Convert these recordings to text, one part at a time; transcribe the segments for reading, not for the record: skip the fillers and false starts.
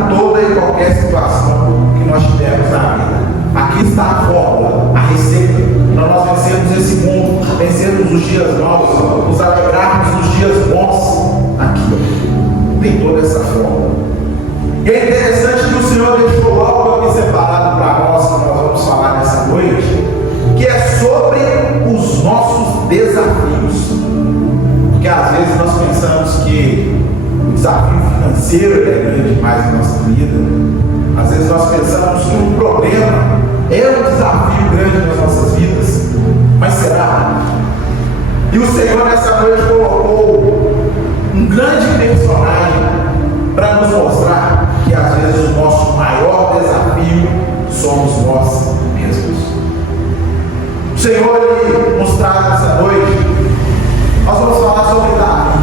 em toda e qualquer situação que nós tivermos na vida. Aqui está a fórmula, a receita, para nós vencermos esse mundo, vencermos os dias maus, nos alegrarmos dos dias bons. Aqui tem toda essa fórmula. E é interessante que o Senhor deixou algo aqui separado para nós, que nós vamos falar nessa noite, que é sobre os nossos desafios. Porque às vezes nós pensamos que o desafio financeiro é grande demais na nossa vida. Às vezes nós pensamos que um problema é um desafio grande nas nossas vidas. Mas será? E o Senhor nessa noite colocou um grande personagem para nos mostrar que às vezes o nosso maior desafio somos nós mesmos. O Senhor ele nos traz nessa noite. Nós vamos falar sobre Davi.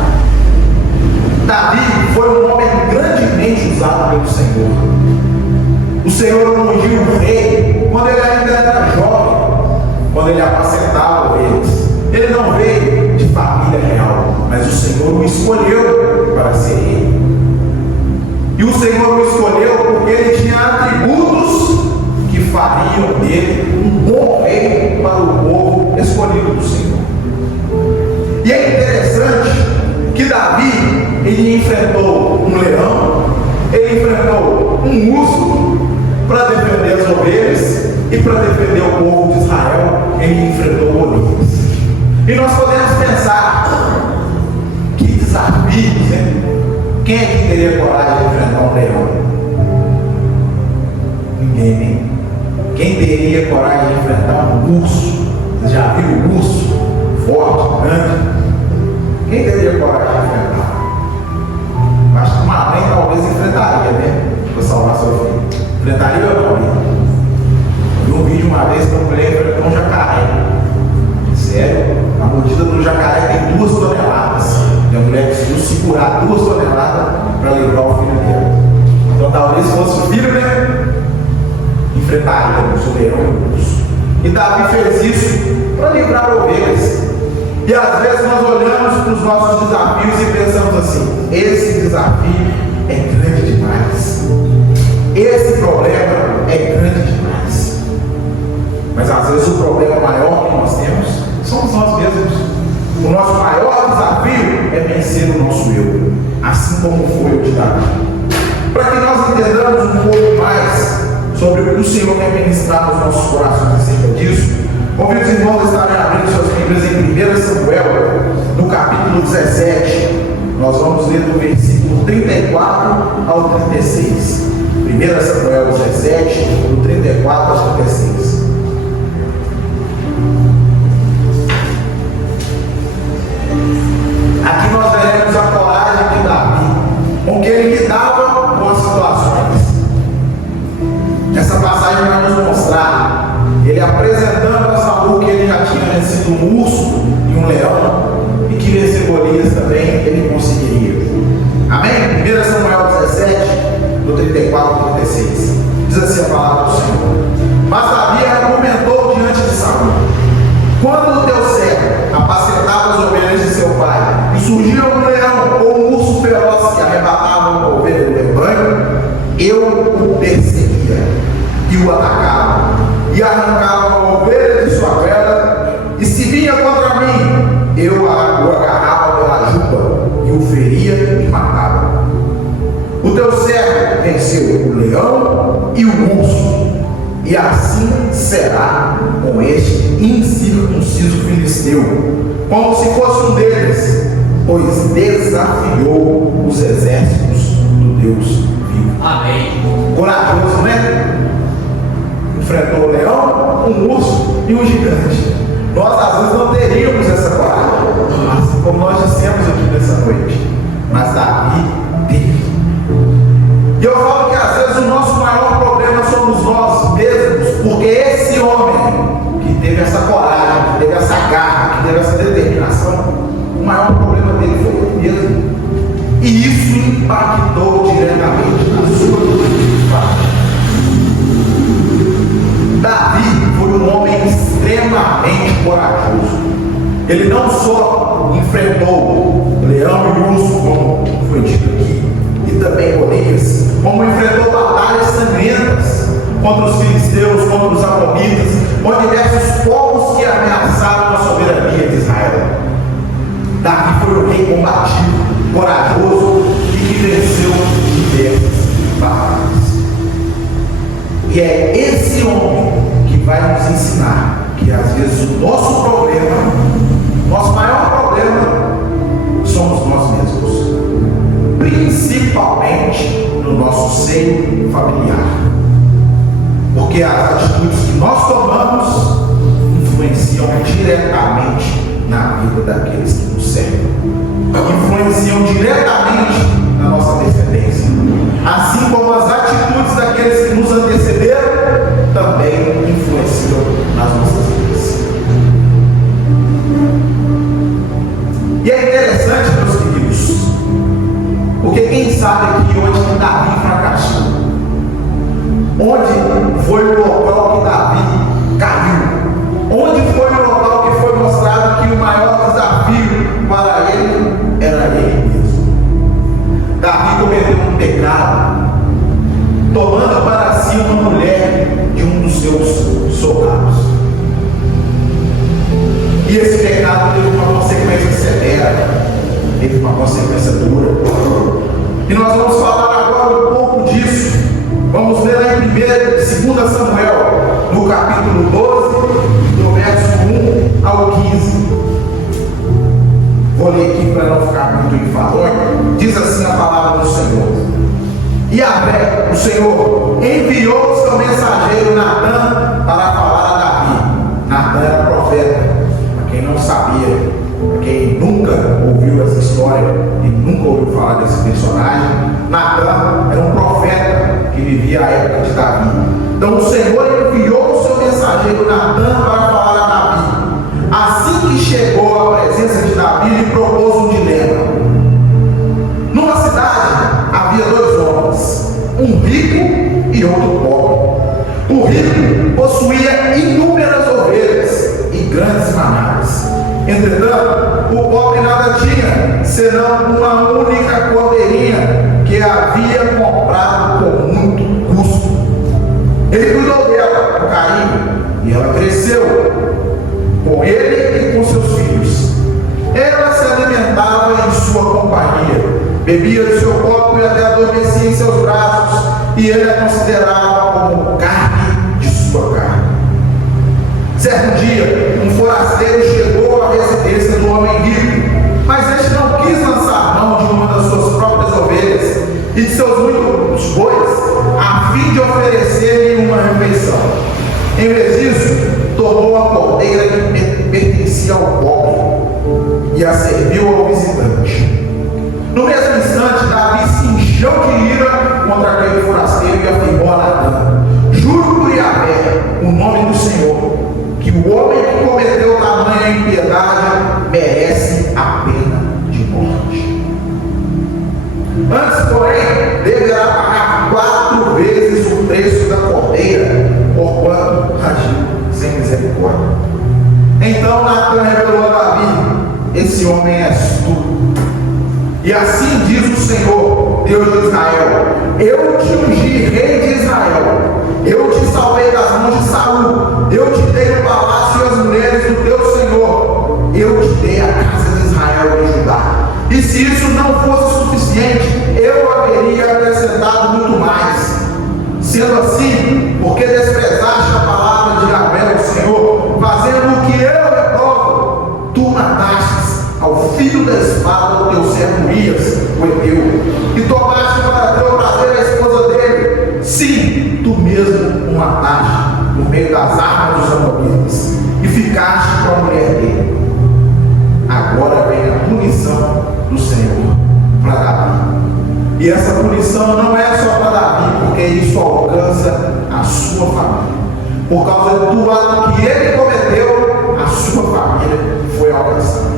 Davi foi um homem grandemente usado pelo Senhor. O Senhor ungiu o rei quando ele ainda era jovem, quando ele apacentava ovelhas. Ele não veio de família real, mas o Senhor o escolheu para ser rei. E o Senhor o escolheu porque ele tinha atributos que fariam dele um bom rei para o povo escolhido do Senhor. E é interessante que Davi, ele enfrentou um leão, ele enfrentou um urso para defender as ovelhas e para defender o povo de Israel, ele enfrentou Golias. E nós podemos pensar, que desafios, né? Quem é que teria coragem de enfrentar um leão? Ninguém, né? Quem teria coragem de enfrentar um urso? Você já viu um urso forte, grande? Quem teria coragem de enfrentar? Acho que uma mãe talvez enfrentaria, né? Para salvar seu filho. Enfrentaria ou não? Eu vi um vídeo uma vez que a mulher enfrentou um jacaré. Sério? A mordida do jacaré tem 2 toneladas. E a mulher conseguiu segurar 2 toneladas para livrar o filho dela. Então talvez fosse o filho, né? Enfrentaria o leão e o urso. E Davi fez isso para livrar ovelhas. E às vezes nós olhamos para os nossos desafios e pensamos assim: esse desafio é grande demais, esse problema é grande demais. Mas às vezes o problema maior que nós temos somos nós mesmos. O nosso maior desafio é vencer o nosso eu, assim como foi o de Davi. Para que nós entendamos um pouco mais sobre o que o Senhor quer ministrar nos nossos corações acerca disso, convido os irmãos a estarem abrindo suas Bíblias em 1 Samuel, no capítulo 17. Nós vamos ler do versículo 34 ao 36. 1 Samuel 17, do 34 ao 36. Aqui nós veremos a coragem de Davi, com que ele lidava com as situações. Essa passagem vai nos mostrar ele apresentando a Saul que ele já tinha vencido um urso e um leão, e que vencer Golias também ele conseguiria. Amém? 1 Samuel 17, do 34 ao 36. Diz assim a palavra do Senhor: Mas Davi argumentou diante de Saul: Quando o teu servo apacentava as ovelhas de seu pai, e surgia um leão ou um urso feroz que arrebatava uma ovelha do rebanho, eu o perseguia e o atacava, e arrancava a ovelha de sua goela, e se vinha contra mim, eu o agarrava pela juba, e o feria e matava. O teu servo venceu o leão e o urso, e assim será com este incircunciso filisteu, como se fosse um deles, pois desafiou os exércitos do Deus vivo. Amém. Corajoso, né? Enfrentou o leão, um urso e um gigante. Nós às vezes não teríamos essa coragem, assim como nós dissemos aqui nessa noite, mas Davi teve. E eu falo que às vezes o nosso maior problema somos nós mesmos, porque esse homem que teve essa coragem, que teve essa garra, que teve essa determinação, o maior problema dele foi ele mesmo. E isso impactou diretamente na sua vida. Davi foi um homem extremamente corajoso. Ele não só enfrentou leão e urso, como foi dito aqui, e também Golias, como enfrentou batalhas sangrentas contra os filisteus, contra os amonitas, contra diversos povos que ameaçaram a soberania de Israel. Davi foi um rei combativo, corajoso e que venceu diversas batalhas. E é esse homem que vai nos ensinar que às vezes o nosso problema, nosso maior problema, somos nós mesmos, principalmente no nosso seio familiar, porque as atitudes que nós tomamos influenciam diretamente na vida daqueles que nos servem, influenciam diretamente na nossa descendência, assim como as atitudes daqueles que nos antecederam também influenciam nas nossas vidas. E é interessante, meus queridos, porque quem sabe aqui onde Davi fracassou, onde foi o local que Davi caiu, onde foi o local que foi mostrado que o maior desafio para ele era ele mesmo. Davi cometeu um pecado, tomando para si uma mulher de um dos seus soldados. E esse pecado teve uma consequência severa, teve uma consequência dura. E nós vamos falar agora um pouco disso. Vamos ler lá em 2 Samuel, no capítulo 12, do verso 1 ao 15. Vou ler aqui para não ficar muito enfadonho. Diz assim a palavra do Senhor. E Yahvé, o Senhor, enviou o seu mensageiro Natã para falar a Davi. Natã era profeta. Para quem não sabia, para quem nunca ouviu essa história e nunca ouviu falar desse personagem, Natã era um profeta que vivia a época de Davi. Então o Senhor enviou o seu mensageiro Natã para falar a Davi. Assim que chegou à presença de Davi, lhe propôs um dilema. Numa cidade havia 2 homens, um rico e outro pobre. O rico possuía inúmeras ovelhas e grandes manadas. Entretanto, o pobre nada tinha, senão uma única cordeirinha que havia comprado por muito custo. Ele cuidou dela com carinho e ela cresceu com ele e com seus filhos. Ela se alimentava em sua companhia, bebia do seu copo e até adormecia em seus braços, e ele a considerava como carne de sua carne. Certo dia, um forasteiro chegou à residência do homem rico, mas este não quis lançar mão de uma das suas próprias ovelhas e de seus muitos bois, a fim de oferecer-lhe uma refeição. Em vez disso, tomou a cordeira que pertencia ao pobre e a serviu ao visitante. No mesmo instante, Davi se encheu de ira contra aquele forasteiro e afirmou a Natã: juro por Yahvé, o nome do Senhor, que o homem que cometeu tamanha impiedade merece a pena de morte. Antes, porém, deverá pagar 4 vezes o preço da cordeira, porquanto agiu sem misericórdia. Então Natã revelou a Davi: esse homem és tu. E assim diz o Senhor, Deus de Israel: eu te ungi rei de Israel, eu te salvei das mãos de Saul, eu te dei o palácio e as mulheres do teu Senhor, eu te dei a casa de Israel e de Judá. E se isso não fosse suficiente, eu haveria acrescentado muito mais. Sendo assim, porque desprezaste a palavra de Yahvé, o Senhor, fazendo o que eu reprovo, tu mataste ao filho da espada o teu servo Urias, o Eteu, e tomaste para teu prazer a esposa dele. Sim, tu mesmo o mataste no meio das armas dos amonitas, e ficaste com a mulher dele. Agora vem a punição do Senhor para Davi. E essa punição não é só para Davi, porque isso alcança a sua família. Por causa do ato que ele cometeu, a sua família foi alcançada.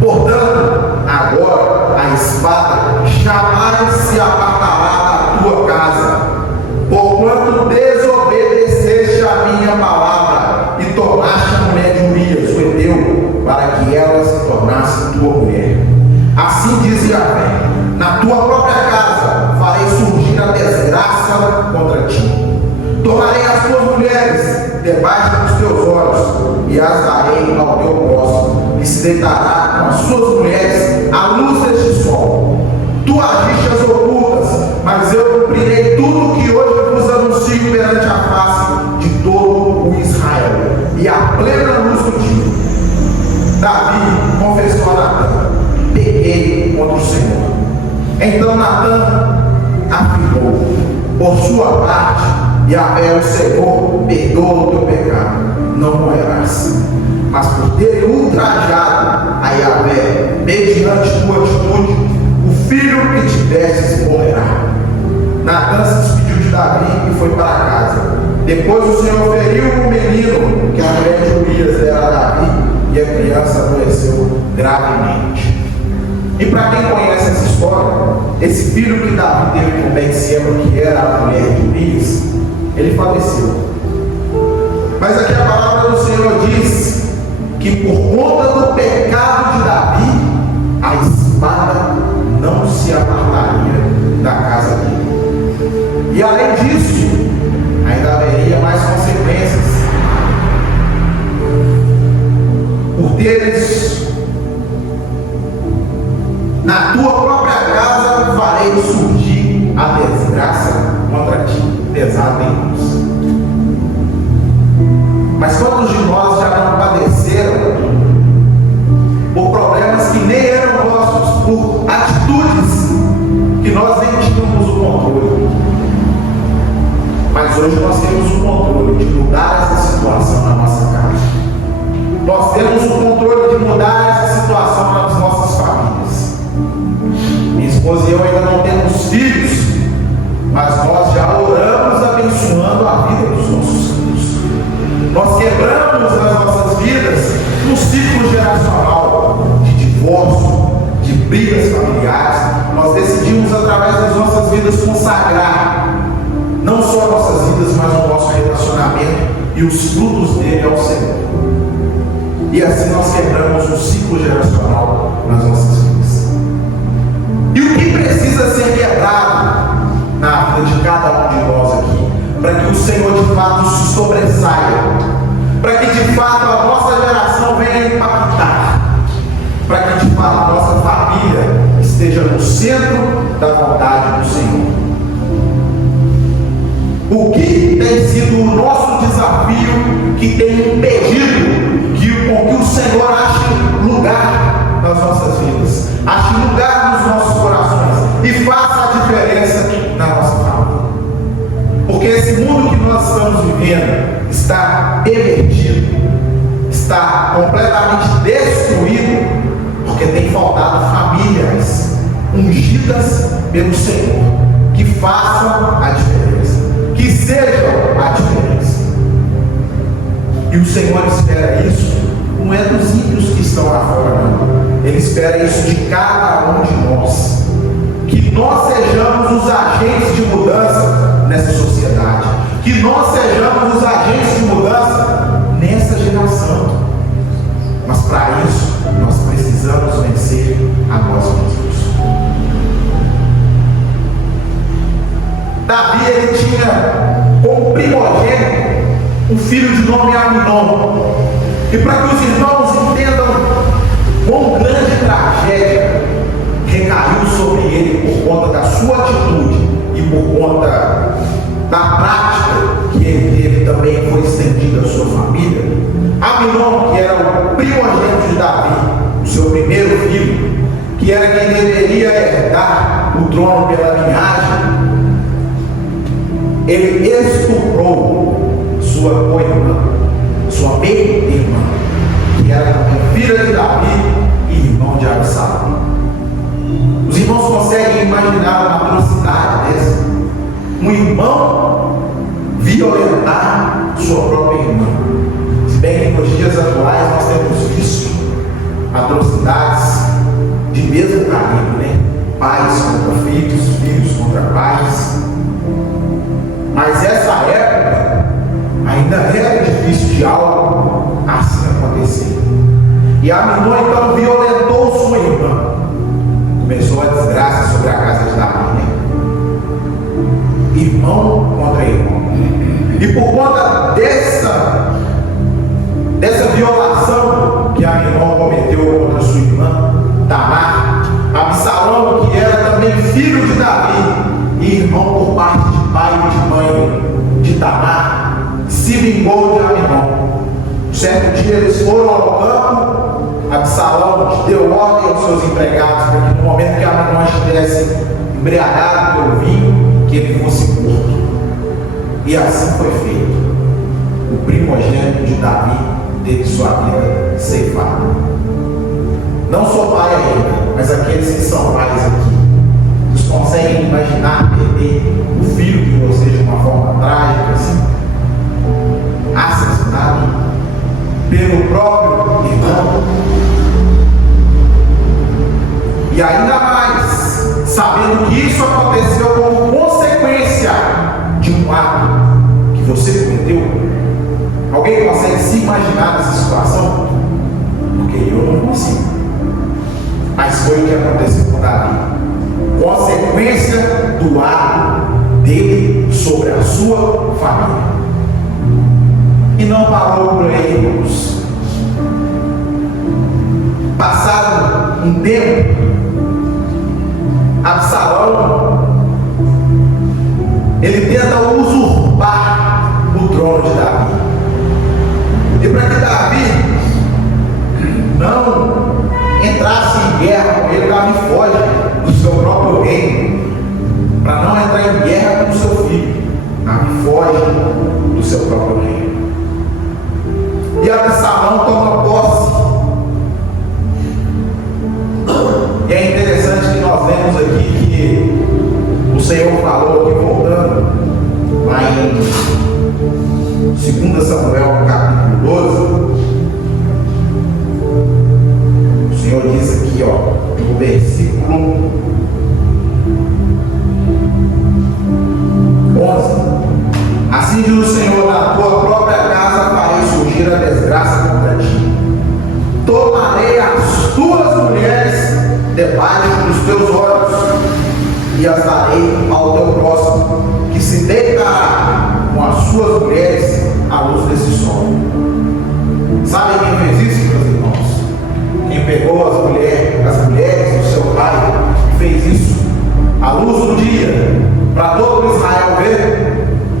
Portanto, agora a espada jamais se apartará da tua casa, porquanto desobedeceste a minha palavra e tomaste a mulher de Urias, o Eteu, para que ela se tornasse tua mulher. Assim diz Yahvé: na tua própria casa farei Por sua parte, Yahvé, o Senhor, perdoa o teu pecado, não morrerás. Mas por ter ultrajado a Yahvé, mediante tua atitude, o filho que te destes morrerá. Natan se despediu de Davi e foi para casa. Depois o Senhor feriu o menino, que a mulher de Urias era Davi, e a criança adoeceu gravemente. E para quem conhece essa história, esse filho que Davi teve com Betseba, que era a mulher de Urias, ele faleceu. Mas aqui a palavra do Senhor diz que por conta do pecado de Davi, a espada não se apartaria da casa dele. E além disso, ainda haveria mais consequências. Por teres na tua própria casa farei surgir a desgraça contra ti, desatem-nos. Mas quantos de nós já não padeceram por problemas que nem eram nossos, por atitudes que nós nem tínhamos o controle? Mas hoje nós temos o controle de mudar essa situação na nossa casa. Nós temos o controle de mudar essa situação nas nossas famílias. Minha esposa e eu ainda não temos filhos, mas nós já oramos abençoando a vida dos nossos filhos. Nós quebramos nas nossas vidas um ciclo geracional de divórcio, de brigas familiares. Nós decidimos através das nossas vidas consagrar não só nossas vidas, mas o nosso relacionamento e os frutos dele ao Senhor. E assim nós quebramos um ciclo geracional nas nossas vidas. E o que precisa ser quebrado na vida de cada um de nós aqui, para que o Senhor de fato se sobressaia, para que de fato a nossa geração venha impactar, para que de fato a nossa família esteja no centro da vontade do Senhor. O que tem sido o nosso desafio que tem impedido que o Senhor ache lugar nas nossas vidas, ache lugar nos nossos corações e faça a diferença na nossa família? Porque esse mundo que nós estamos vivendo está pervertido, está completamente destruído, porque tem faltado famílias ungidas pelo Senhor, que façam a diferença, que sejam a diferença. E o Senhor espera isso, não é dos ímpios que estão lá fora, não. Ele espera isso de cada um de nós, que nós sejamos os agentes de mudança nessa sociedade, que nós sejamos os agentes de mudança nessa geração. Mas para isso, nós precisamos vencer a nós mesmos. Davi, ele tinha como primogênito um filho de nome Aminon. E para que os irmãos entendam quão grande tragédia recaiu sobre ele por conta da sua atitude e por conta da prática que ele teve também, foi estendida à sua família. Aminon, que era o primogênito de Davi, o seu primeiro filho, que era quem deveria herdar o trono pela linhagem, ele estuprou sua co-irmã, sua meia-irmã, que era também filha de Davi e irmão de Absalão. Os irmãos conseguem imaginar uma atrocidade dessa? Um irmão violentar sua própria irmã. Se bem que nos dias atuais nós temos visto atrocidades de mesmo calibre, né? Pais contra filhos, filhos contra pais. Mas essa época ainda era difícil de algo assim acontecer. E Aminon então violentou sua irmã. Começou a desgraça sobre a casa de Davi, né? Irmão contra irmão. E por conta dessa violação que Aminon cometeu contra sua irmã Tamar, Absalão, que era também filho de Davi e irmão por parte de pai e de mãe de Tamar, se vingou de Aminon. Certo dia eles foram ao campo, Absalão deu ordem aos seus empregados para que no momento que Aminon estivesse embriagado pelo vinho, que que ele fosse morto. E assim foi feito. O primogênito de Davi teve sua vida ceifada. Não sou pai ainda, mas aqueles que são pais aqui, vocês conseguem imaginar perder o filho de vocês de uma forma trágica, assim, assassinado pelo próprio irmão? E ainda mais, sabendo que isso aconteceu como consequência de um ato que você cometeu. Alguém consegue se imaginar nessa situação? Porque eu não consigo. Mas foi o que aconteceu com Davi. Consequência do ato dele sobre a sua família. E não parou por aí, irmãos. Passado um tempo, Absalão, ele tenta usurpar o trono de Davi. E para que Davi não entrasse em guerra com ele, Davi foge do seu próprio reino, para não entrar em guerra com o seu filho. Davi foge do seu próprio reino. E Absalão toma posse. E é interessante que nós lemos aqui que o Senhor falou aqui, voltando lá em 2 Samuel, no capítulo 12. O Senhor diz aqui, no versículo 11: assim diz o Senhor: na tua própria casa farei surgir a desgraça contra ti. Tomarei as tuas mulheres debaixo dos teus olhos e as darei ao teu próximo, que se deitará com as suas mulheres à luz desse sol. Sabem quem fez isso, meus irmãos? Quem pegou as mulheres do seu pai e fez isso à luz do dia, para todo Israel ver?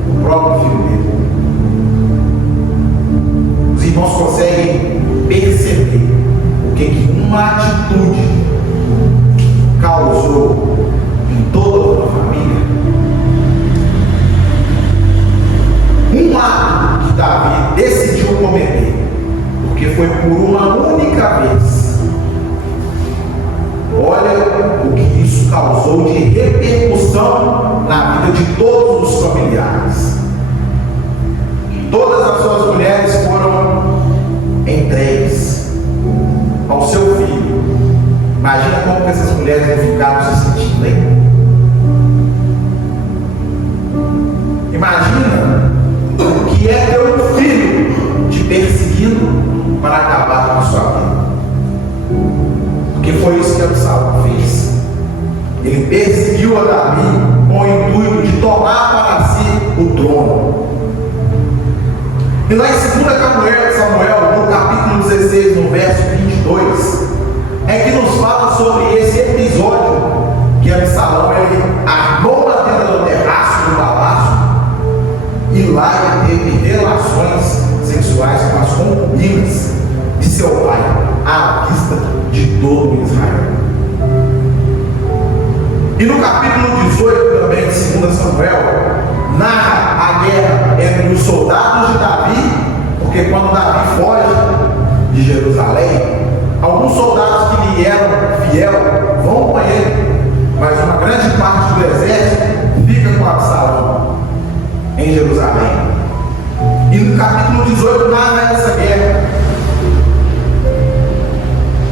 O próprio filho dele. Os irmãos conseguem perceber o que uma atitude causou em toda a família? Um ato que Davi decidiu cometer, porque foi por uma única vez. Olha o que isso causou de repercussão na vida de todos os familiares. Todas as suas mulheres foram entregues ao seu filho. Imagina como que essas mulheres vão ficar se sentindo, hein? Imagina o que é ter um filho te perseguindo para acabar com a sua vida. Porque foi isso que Absalão fez. Ele perseguiu a Davi com o intuito de tomar para si o trono. E lá em 2 Samuel, no capítulo 16, no verso 22, é que nos fala sobre esse episódio que Absalão ele armou uma tenda no terraço do palácio e lá ele teve relações sexuais com as concubinas de seu pai, à vista de todo Israel. E no capítulo 18 também de 2 Samuel, narra a guerra entre os soldados de Davi, porque quando Davi foge de Jerusalém, alguns soldados que lhe eram fiel vão com ele, mas uma grande parte do exército fica com Absalão em Jerusalém. E no capítulo 18 narra essa guerra.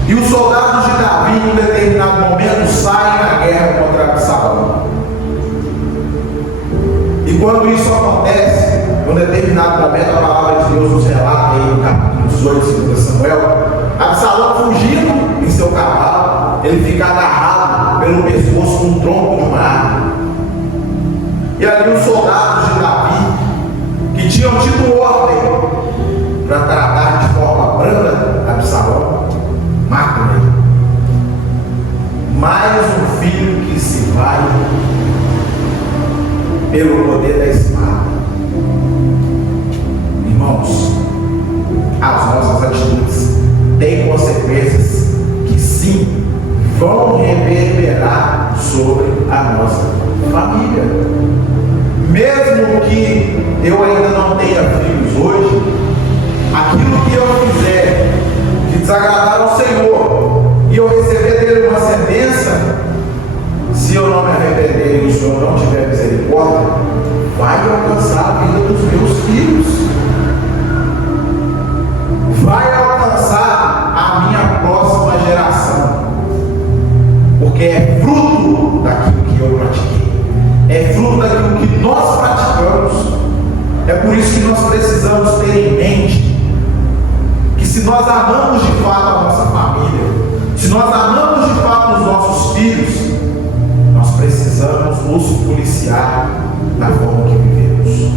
E os soldados de Davi, em um determinado momento, saem na guerra contra Absalão. E quando isso acontece, em um determinado momento, a palavra de Deus nos relata aí no capítulo 18 de Samuel, Absalão fugindo em seu cavalo, ele fica agarrado pelo pescoço com um tronco de uma árvore. E ali os soldados de Davi, que tinham tido ordem para tratar de forma branda Absalão, matam ele. Mais um filho que se vai pelo poder da espada. Irmãos, as nossas atitudes têm consequências que sim vão reverberar sobre a nossa família. Mesmo que eu ainda não tenha filhos hoje, aquilo que eu fizer que desagradar ao Senhor e eu receber dele uma sentença, se eu não me arrepender e o Senhor não tiver misericórdia, vai alcançar a vida dos meus filhos, vai alcançar a minha próxima geração, porque é fruto daquilo que eu pratiquei, é fruto daquilo que nós praticamos. É por isso que nós precisamos ter em mente que, se nós amamos de fato a nossa família, se nós amamos de fato os nossos filhos, nós precisamos nos policiar na forma que vivemos.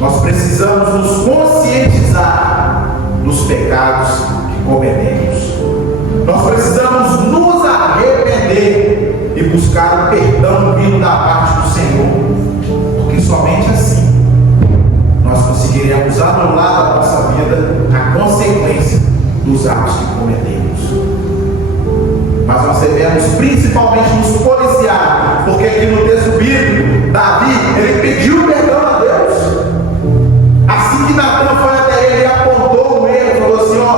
Nós precisamos nos conscientizar dos pecados que cometemos. Nós precisamos nos arrepender e buscar o perdão vindo da parte do Senhor, porque somente assim nós conseguiremos anular da nossa vida a consequência dos atos que cometemos. Mas nós devemos principalmente nos policiar, porque aqui no texto bíblico, Davi, ele pediu perdão a Deus. Assim que Natan foi até ele e apontou o erro, falou assim: ó,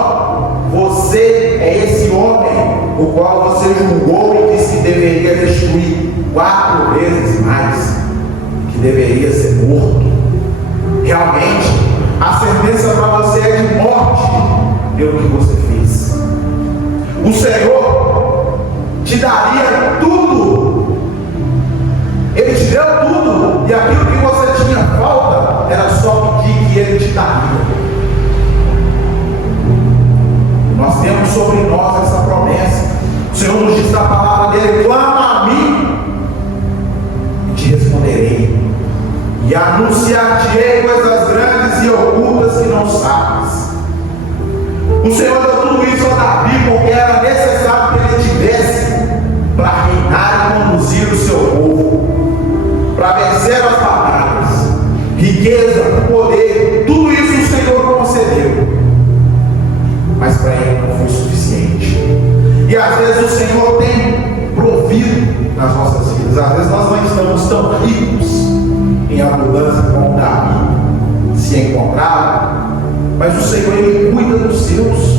você é esse homem o qual você julgou e disse que deveria destruir 4 vezes mais, que deveria ser morto. Realmente, a sentença para você é de morte pelo que você fez. O Senhor te daria tudo, Ele te deu tudo, e aquilo que você tinha falta era só pedir que Ele te daria. Nós temos sobre nós essa promessa. O Senhor nos diz na palavra dele: clama a mim e te responderei, e anunciar-te-ei coisas grandes e ocultas que não sabes. O Senhor deu tudo isso a Davi porque era necessário que ele tivesse para reinar e conduzir o seu povo, para vencer as batalhas, riqueza, poder, tudo isso o Senhor concedeu, mas para ele não foi suficiente. E às vezes o Senhor tem provido nas nossas vidas. Às vezes nós não estamos tão ricos em abundância como Davi se encontrava, mas o Senhor, Ele cuida dos seus.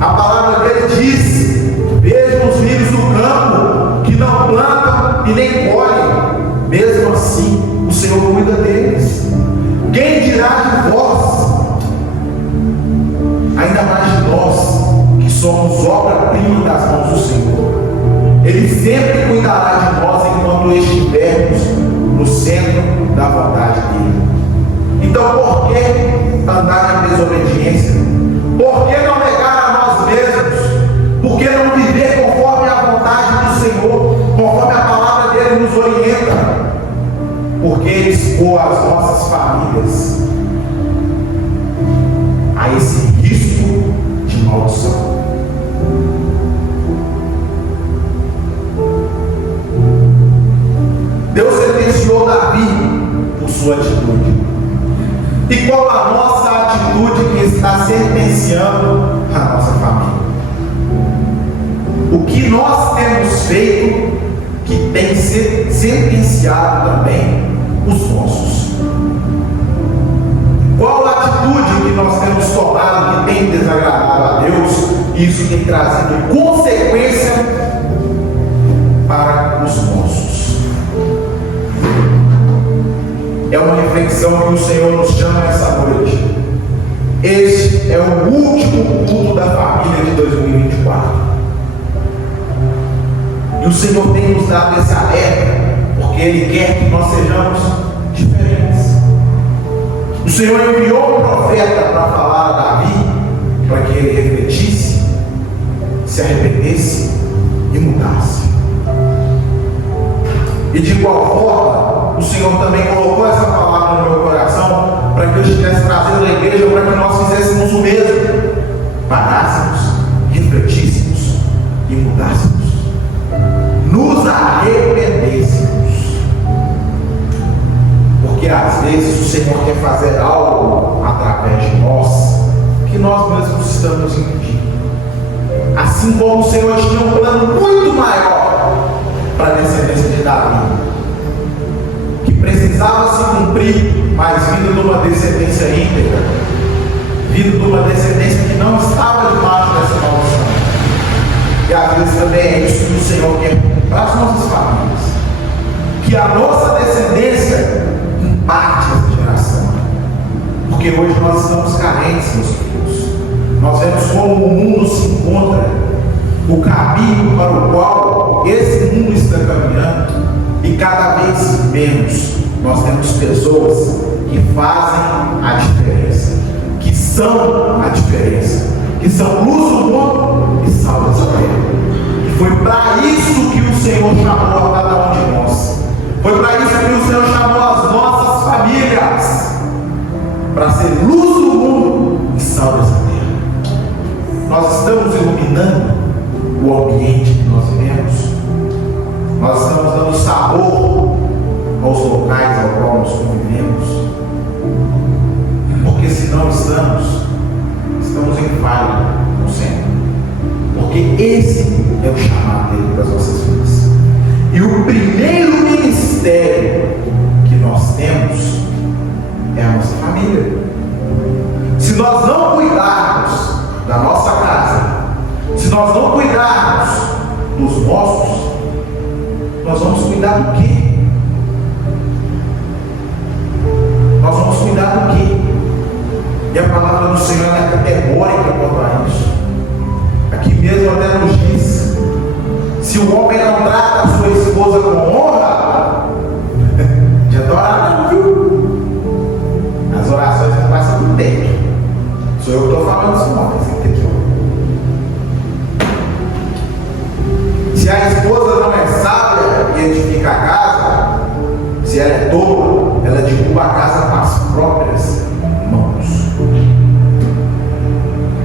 A palavra dele diz: vejam os lírios do campo, que não plantam e nem colhem, mesmo assim o Senhor cuida deles. Quem dirá de vós, ainda mais de nós, que somos obra-prima das mãos do Senhor? Ele sempre cuidará de nós enquanto estivermos no centro da vontade dele. Então, por que andar em desobediência? Por que não negar a nós mesmos? Por que não viver conforme a vontade do Senhor, conforme a palavra dele nos orienta? Por que expor as nossas famílias a esse risco de maldição? Deus sentenciou Davi por sua atitude. E qual a nossa atitude que está sentenciando a nossa família? O que nós temos feito que tem sentenciado também os nossos? Qual a atitude que nós temos tomado que tem desagradado a Deus? E isso tem trazido consequência para os nossos. É uma reflexão que o Senhor nos chama essa noite. Este é o último culto da família de 2024. E o Senhor tem nos dado esse alerta, porque Ele quer que nós sejamos diferentes. O Senhor enviou um profeta para falar a Davi, para que ele refletisse, se arrependesse e mudasse. E de igual forma, o Senhor também colocou essa palavra no meu coração para que eu estivesse trazendo a igreja para que nós fizéssemos o mesmo, parássemos, refletíssemos e mudássemos, nos arrependêssemos, porque às vezes o Senhor quer fazer algo através de nós que nós mesmos estamos impedindo. Assim como o Senhor tinha um plano muito maior para a descendência de Davi, que precisava se cumprir, mas vindo de uma descendência íntegra, vindo de uma descendência que não estava debaixo dessa maldição. E às vezes também é isso que o Senhor quer para as nossas famílias, que a nossa descendência impacte essa geração, porque hoje nós estamos carentes, meus filhos. Nós vemos como o mundo se encontra, o caminho para o qual esse mundo está caminhando, e cada vez menos nós temos pessoas que fazem a diferença, que são a diferença, que são luz do mundo e sal dessa terra. E foi para isso que o Senhor chamou a cada um de nós. Foi para isso que o Senhor chamou as nossas famílias, para ser luz do mundo e sal dessa terra. Nós estamos iluminando o ambiente que nós vivemos. Nós estamos dando sabor aos locais ao qual nós convivemos. Porque se não estamos em falha com o Senhor. Porque esse é o chamado dele para as nossas vidas. E o primeiro ministério que nós temos é a nossa família. Se nós não cuidarmos da nossa casa, se nós não cuidarmos dos nossos, nós vamos cuidar do quê? Nós vamos cuidar do quê? E a palavra do Senhor é categórica quanto a isso. Aqui mesmo até nos diz: se o homem não trata a sua esposa com honra, de adorar, viu? As orações não passam por tempo. Sou eu que estou falando isso, não. Se a esposa não é sábia e edifica a casa, se ela é tola, ela derruba a casa com as próprias mãos.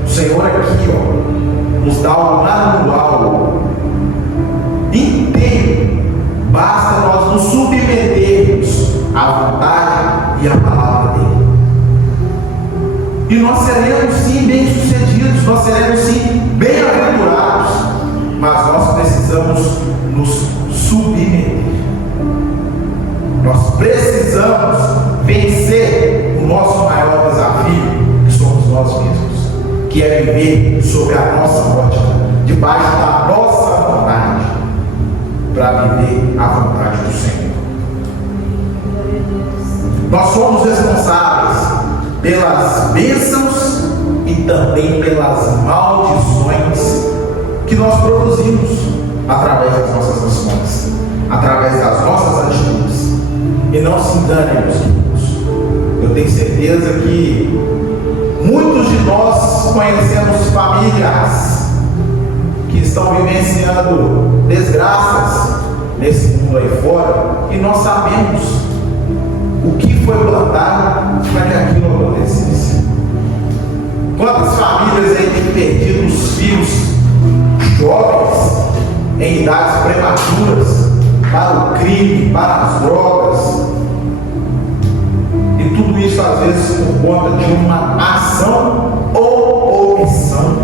O Senhor aqui, nos dá um manual inteiro. Basta nós nos submetermos à vontade e à palavra dele. E nós seremos sim bem-sucedidos, nós seremos sim bem-aventurados. Mas nós precisamos nos submeter. Nós precisamos vencer o nosso maior desafio, que somos nós mesmos, que é viver sob a nossa ótica, debaixo da nossa vontade, para viver a vontade do Senhor. Nós somos responsáveis pelas bênçãos e também pelas maldições que nós produzimos através das nossas ações, através das nossas atitudes. E não se enganem, meus irmãos. Eu tenho certeza que muitos de nós conhecemos famílias que estão vivenciando desgraças nesse mundo aí fora, e nós sabemos o que foi plantado para que aquilo acontecesse. Quantas famílias aí têm perdido os filhos jovens em idades prematuras para o crime, para as drogas, e tudo isso às vezes por conta de uma ação ou omissão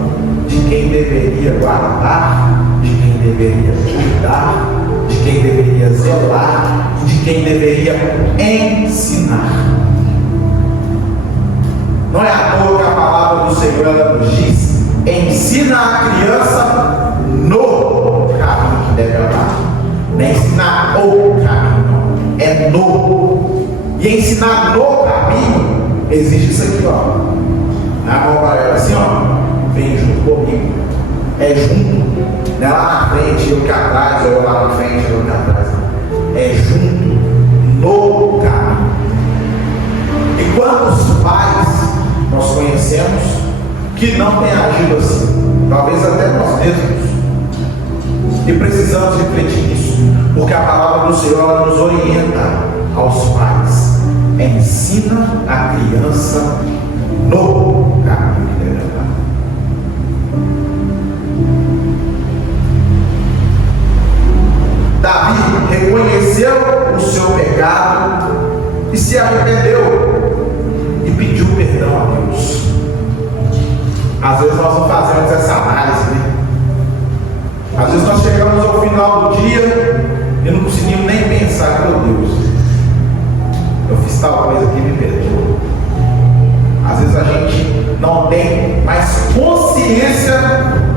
de quem deveria guardar, de quem deveria cuidar, de quem deveria zelar e de quem deveria ensinar. Não é à toa que a palavra do Senhor ela nos diz: ensina a criança no caminho que deve andar. Não é ensinar o caminho, é no. E ensinar no caminho exige isso aqui, ó. A mão para ela assim, ó, vem junto comigo. É junto, não é lá na frente, eu que atrás, ou eu lá na frente, eu que atrás. É junto, no caminho. E quantos pais nós conhecemos que não têm agido assim? Talvez até nós mesmos. E precisamos refletir nisso, porque a palavra do Senhor ela nos orienta aos pais. Ensina a criança no caminho que deve andar. Davi reconheceu o seu pecado e se arrependeu e pediu perdão a Deus. Às vezes nós não fazemos essa análise, né? Às vezes nós chegamos ao final do dia coisa aqui, me perdoa. Às vezes a gente não tem mais consciência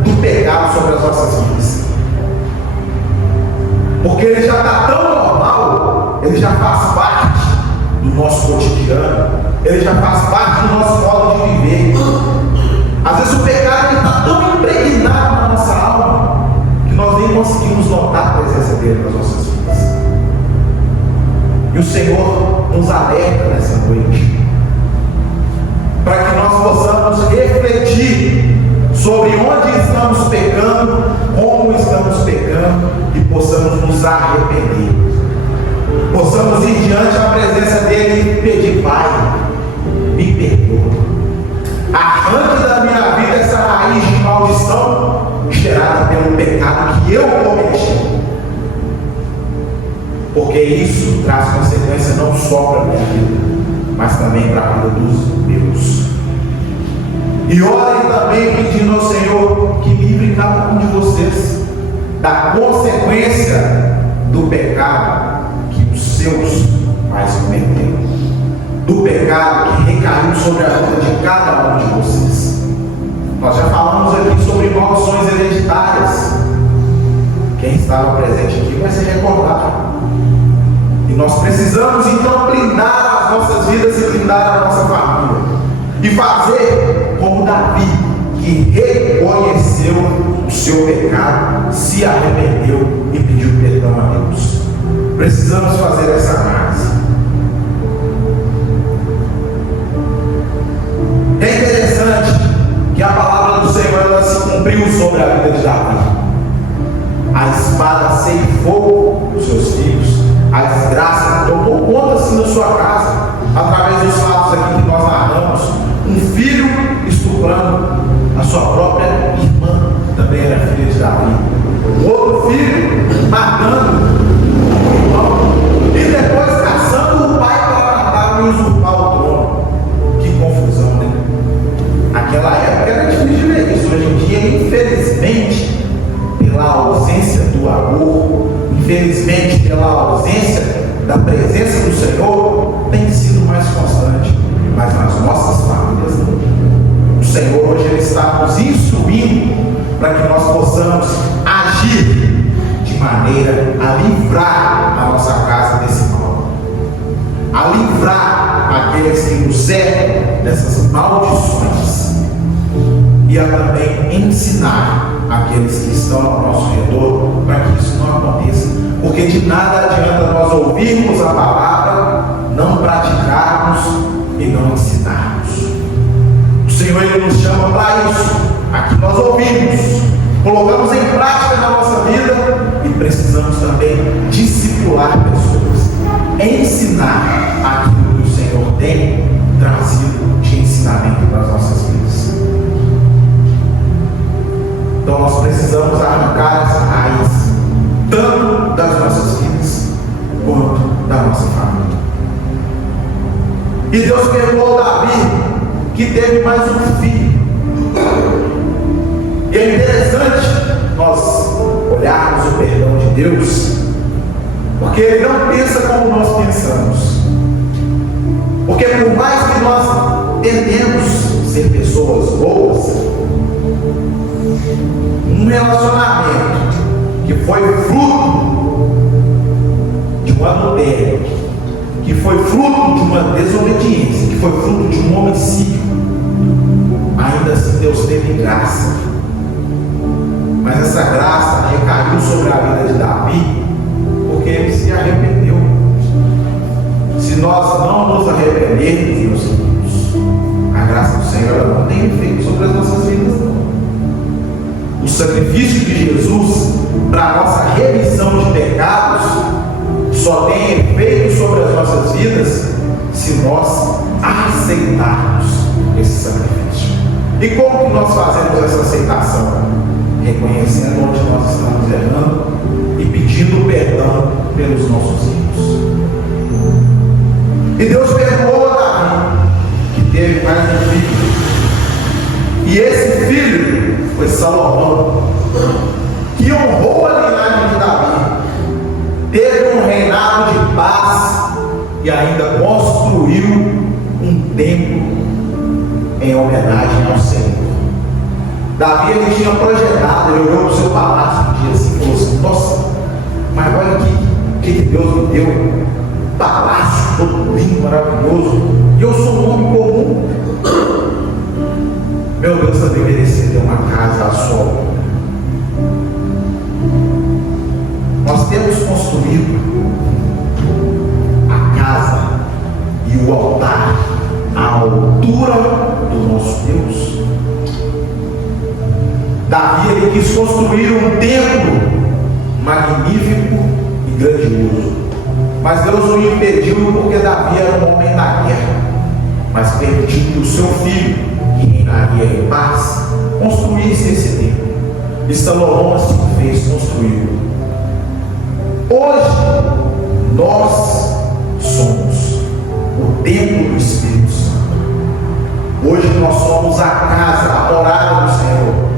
do pecado sobre as nossas vidas, porque ele já está tão normal, ele já faz parte do nosso cotidiano, ele já faz parte do nosso modo de viver. Às vezes o pecado está tão impregnado na nossa alma que nós nem conseguimos notar a presença dele nas nossas vidas. E o Senhor nos alerta nessa noite para que nós possamos refletir sobre onde estamos pecando, como estamos pecando, e possamos nos arrepender. Possamos ir diante da presença dele e pedir: Pai, me perdoa. Arranque da minha vida essa raiz de maldição gerada pelo pecado que eu cometi. Porque isso traz consequência não só para a minha vida, mas também para a vida dos meus. E orem também pedindo ao Senhor que livre cada um de vocês da consequência do pecado que os seus pais cometeram, do pecado que recaiu sobre a vida de cada um de vocês. Nós já falamos aqui sobre maldições hereditárias. Quem estava presente aqui vai se recordar. E nós precisamos então blindar as nossas vidas e blindar a nossa família, e fazer como Davi, que reconheceu o seu pecado, se arrependeu e pediu perdão a Deus. Precisamos fazer essa análise. É interessante que a palavra do Senhor ela se cumpriu sobre a vida de Davi. A espada ceifou os seus filhos, a desgraça tomou conta assim da sua casa, através dos fatos aqui que nós narramos. Um filho estuprando a sua própria irmã, que também era filha de Davi. O outro filho matando o irmão, e depois caçando o pai para matar e usurpar o trono. Que confusão, né? Aquela época era difícil de ver isso. Hoje em dia, infelizmente, pela ausência do amor, infelizmente pela ausência da presença do Senhor, tem sido mais constante. Mas nas nossas famílias não. O Senhor hoje ele está nos instruindo para que nós possamos agir de maneira a livrar a nossa casa desse mal, a livrar aqueles que nos cercam dessas maldições, e a também ensinar aqueles que estão ao nosso redor para que isso não aconteça. Porque de nada adianta nós ouvirmos a palavra, não praticarmos e não ensinarmos. O Senhor ele nos chama para isso. Aqui nós ouvimos, colocamos em prática na nossa vida, e precisamos também discipular pessoas, ensinar aquilo que o Senhor tem trazido de ensinamento para as nossas vidas. Então nós precisamos arrancar essa raiz, tanto das nossas vidas quanto da nossa família. E Deus perdoou Davi, que teve mais um filho. E é interessante nós olharmos o perdão de Deus, porque Ele não pensa como nós pensamos. Porque por mais que nós tentemos ser pessoas boas, um relacionamento que foi fruto de um adultério, que foi fruto de uma desobediência, que foi fruto de um homicídio, ainda assim Deus teve graça. Mas essa graça recaiu sobre a vida de Davi, porque ele se arrependeu. Se nós não nos arrependermos, meus irmãos, a graça do Senhor não tem efeito sobre as nossas vidas, não. O sacrifício de Jesus para a nossa remissão de pecados só tem efeito sobre as nossas vidas se nós aceitarmos esse sacrifício. E como que nós fazemos essa aceitação? Reconhecendo onde nós estamos errando e pedindo perdão pelos nossos erros. E Deus perdoou a Davi, que teve mais um filho. E esse filho foi Salomão, que honrou a linhagem de Davi. Teve um reinado de paz e ainda construiu um templo em homenagem ao Senhor. Davi, ele tinha projetado, ele olhou para o seu palácio um dia assim e falou assim: nossa, mas olha o que Deus me deu, um palácio todo lindo, maravilhoso, e eu sou um homem comum. Meu Deus também merecia ter uma casa a sol. Nós temos construído a casa e o altar à altura do nosso Deus. Davi, ele quis construir um templo magnífico e grandioso, mas Deus o impediu, porque Davi era um homem da guerra, mas permitiu que o seu filho, que reinaria em paz, construísse esse templo. E Salomão assim fez, construiu. Hoje nós somos o templo do Espírito Santo. Hoje nós somos a casa, a morada do Senhor.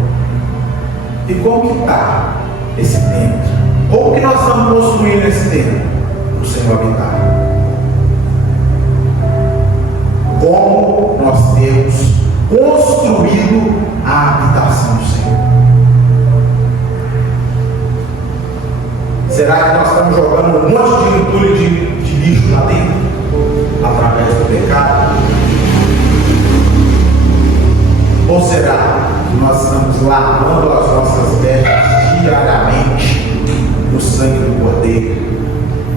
E como que está esse templo? Como que nós estamos construindo esse templo? O Senhor habitar. Como nós temos construído a habitação do Senhor? Será que nós estamos jogando um monte de entulho de lixo lá dentro? Através do pecado? Ou será que nós estamos lavando as nossas vestes diariamente no sangue do Cordeiro,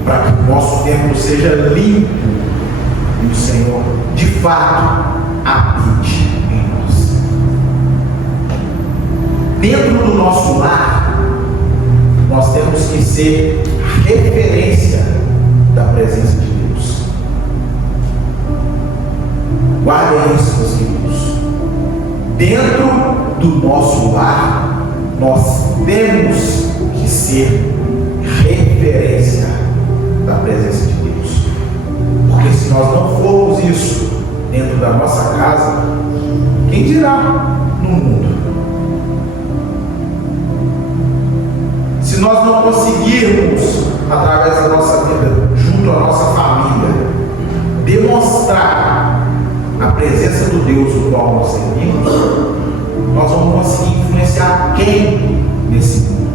para que o nosso templo seja limpo e o Senhor de fato habite em nós? Dentro do nosso lar, nós temos que ser referência da presença de Deus. Guardem isso, meus queridos. Dentro do nosso lar, nós temos que ser referência da presença de Deus. Porque se nós não formos isso dentro da nossa casa, quem dirá no mundo? Se nós não conseguirmos, através da nossa vida, junto à nossa família, demonstrar a presença do Deus do qual nós servimos, nós vamos conseguir influenciar quem nesse mundo?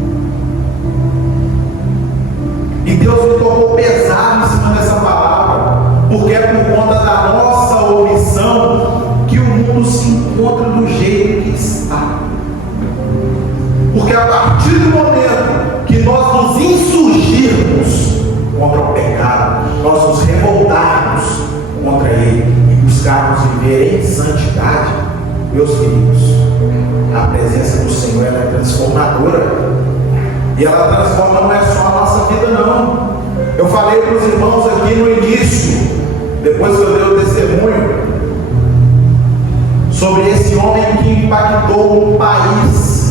E Deus me tocou pesado em cima dessa palavra, porque é por conta da nossa omissão que o mundo se encontra do jeito que está. Porque a partir do momento que nós nos insurgirmos contra o pecado, nós nos revoltarmos contra ele e buscarmos viver em santidade, meus filhos, a presença do Senhor ela é transformadora. E ela transforma não é só a nossa vida, não. Eu falei para os irmãos aqui no início, depois que eu dei o testemunho, sobre esse homem que impactou um país.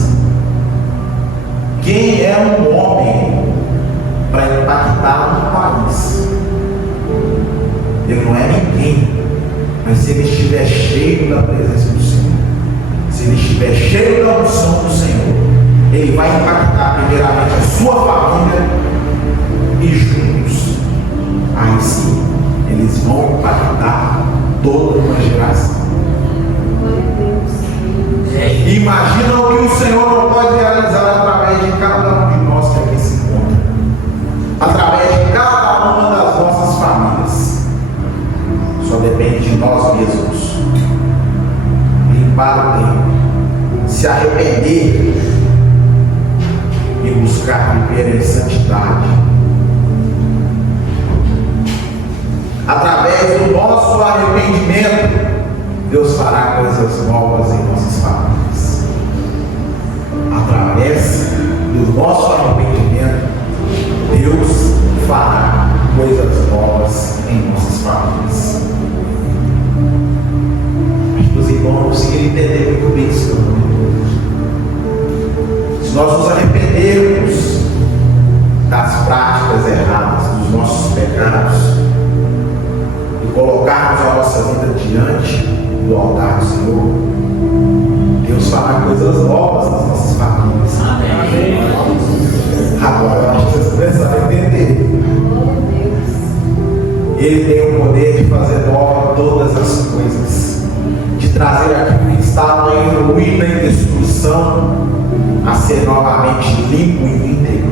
Quem é um homem para impactar um país? Ele não é ninguém, mas se ele estiver cheio da presença do Senhor, se ele estiver cheio da unção do Senhor, ele vai impactar primeiramente a sua família e juntos, aí sim, eles vão impactar toda uma geração. Imagina o que o Senhor não pode realizar através de cada um de nós que aqui se encontra, através de cada uma das nossas famílias. Só depende de nós mesmos limpar o tempo, se arrepender e buscar viver em santidade. Através do nosso arrependimento, Deus fará coisas novas em nossas famílias. Através do nosso arrependimento, Deus fará coisas novas em nossas famílias. Os irmãos não conseguiram entender muito bem isso. Se nós nos arrependermos das práticas erradas, dos nossos pecados, e colocarmos a nossa vida diante do altar do Senhor, Deus fará coisas novas nas nossas famílias. Amém. Agora nós precisamos começar a entender. Ele tem o poder de fazer nova todas as coisas, de trazer aquilo que estava em ruína e destruição a ser novamente limpo e íntegro,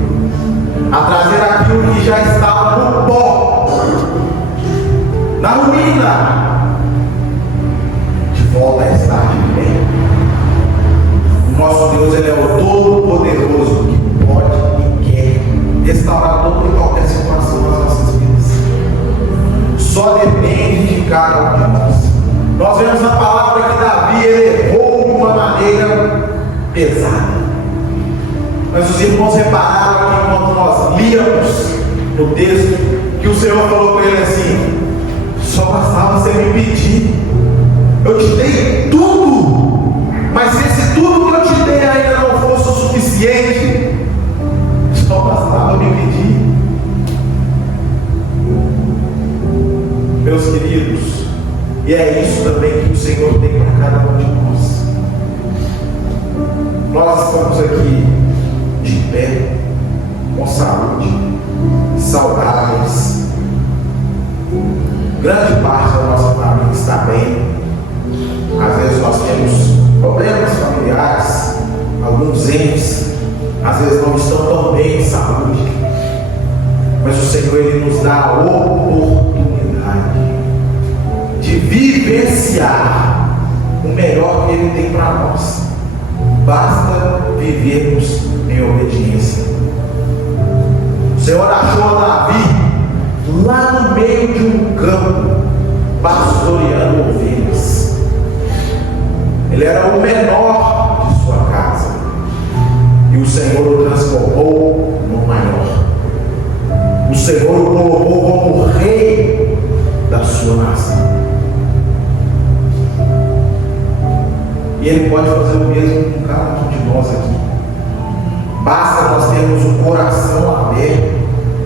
a trazer aquilo que já estava no pó, na ruína, de volta a estar de pé. O nosso Deus, Ele é o Todo-Poderoso, que pode e quer restaurar toda e qualquer situação das nossas vidas. Só depende de cada um de nós. Nós vemos na palavra que Davi, ele errou de uma maneira pesada. Mas os irmãos repararam que quando nós líamos no texto, que o Senhor falou para ele assim: só bastava você me pedir, eu te dei tudo, mas se esse tudo que eu te dei ainda não fosse o suficiente, só bastava me pedir. Meus queridos, e é isso também que o Senhor tem para cada um de nós. Nós estamos aqui de pé, com saúde, saudáveis. Grande parte da nossa família está bem. Às vezes nós temos problemas familiares, alguns entes às vezes não estão tão bem em saúde, mas o Senhor, Ele nos dá a oportunidade de vivenciar o melhor que Ele tem para nós. Basta vivermos em obediência. O Senhor achou Davi lá no meio de um campo, pastoreando ovelhas. Ele era o menor de sua casa, e o Senhor o transformou no maior. O Senhor o colocou como rei da sua nação. E Ele pode fazer o mesmo com cada um de nós aqui. Basta nós termos um coração aberto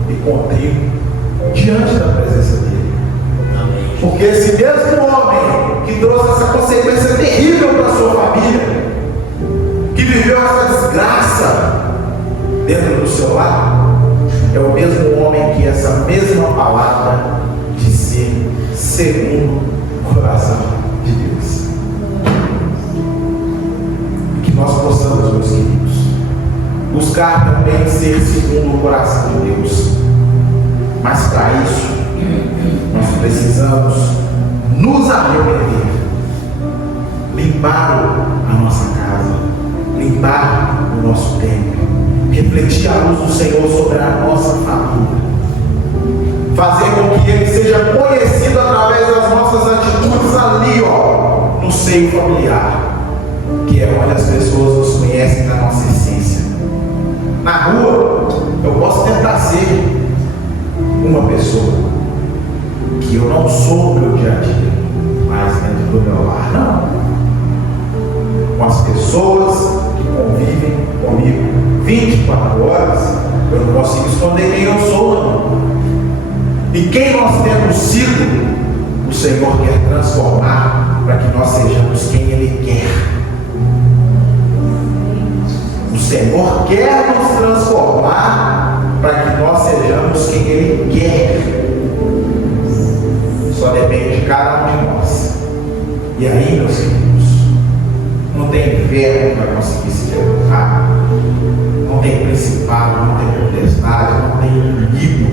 e contrito diante da presença dEle. Amém. Porque esse mesmo homem que trouxe essa consequência terrível para a sua família, que viveu essa desgraça dentro do seu lar, é o mesmo homem que essa mesma palavra de ser segundo o coração de Deus. Que nós possamos, meus queridos, buscar também ser segundo o coração de Deus. Mas para isso, nós precisamos nos arrepender, limpar a nossa casa, limpar o nosso templo, refletir a luz do Senhor sobre a nossa família, fazer com que Ele seja conhecido através das nossas atitudes ali, no seio familiar, que é onde as pessoas nos conhecem da nossa essência. Na rua, eu posso tentar ser uma pessoa que eu não sou no meu dia a dia, mas dentro do meu lar, não. Com as pessoas que convivem comigo 24 horas, eu não consigo esconder quem eu sou, não. E quem nós temos sido, o Senhor quer transformar para que nós sejamos quem Ele quer. O Senhor quer nos transformar para que nós sejamos quem Ele quer. Só depende de cada um de nós. E aí, meus queridos, não tem inferno que vai conseguir se levantar, não tem principado, não tem potestade, não tem inimigo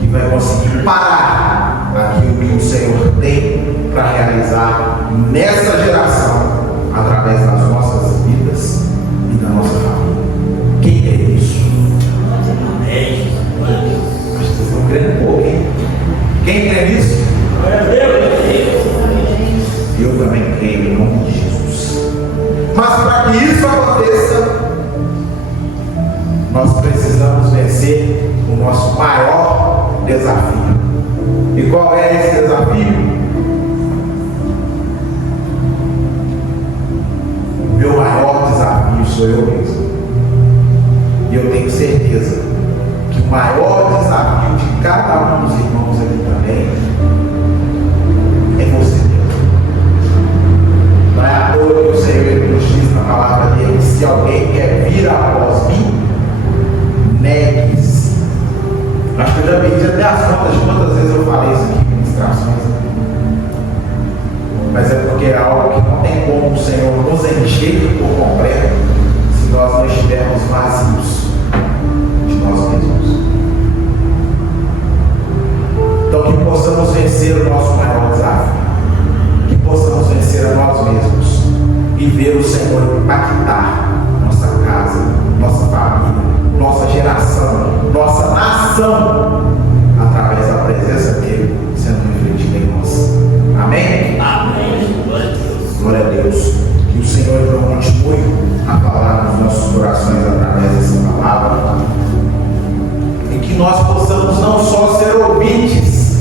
que vai conseguir parar aquilo que o Senhor tem para realizar nessa geração, através das nossas vidas e da nossa família. Quem crê nisso? Amém. Acho que vocês estão crendo um pouco, hein? Quem crê nisso? Eu também creio em nome de Jesus. Mas para que isso aconteça, nós precisamos vencer o nosso maior desafio. E qual é esse desafio? O meu maior desafio sou eu mesmo. E eu tenho certeza que o maior desafio de cada um dos irmãos aqui também é você mesmo. Não é à toa que o Senhor nos diz na palavra dele: se alguém quer vir após mim, negue-se. Acho que eu já perdi até as contas de quantas vezes eu falei isso aqui. preencher por completo se nós não estivermos vazios de nós mesmos. Então, que possamos vencer o nosso maior desafio, que possamos vencer a nós mesmos e ver o Senhor impactar nossa casa, nossa família, nossa geração, nossa nação, através da presença dele sendo refletida em nós. Amém? Amém. Glória a Deus. Que o Senhor então continue a falar nos nossos corações através dessa palavra. E que nós possamos não só ser ouvintes,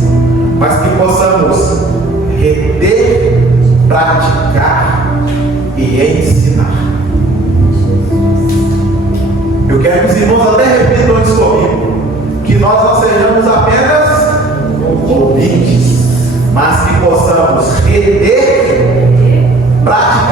mas que possamos reter, praticar e ensinar. Eu quero que os irmãos até repitam isso comigo, que nós não sejamos apenas ouvintes, mas que possamos reter, praticar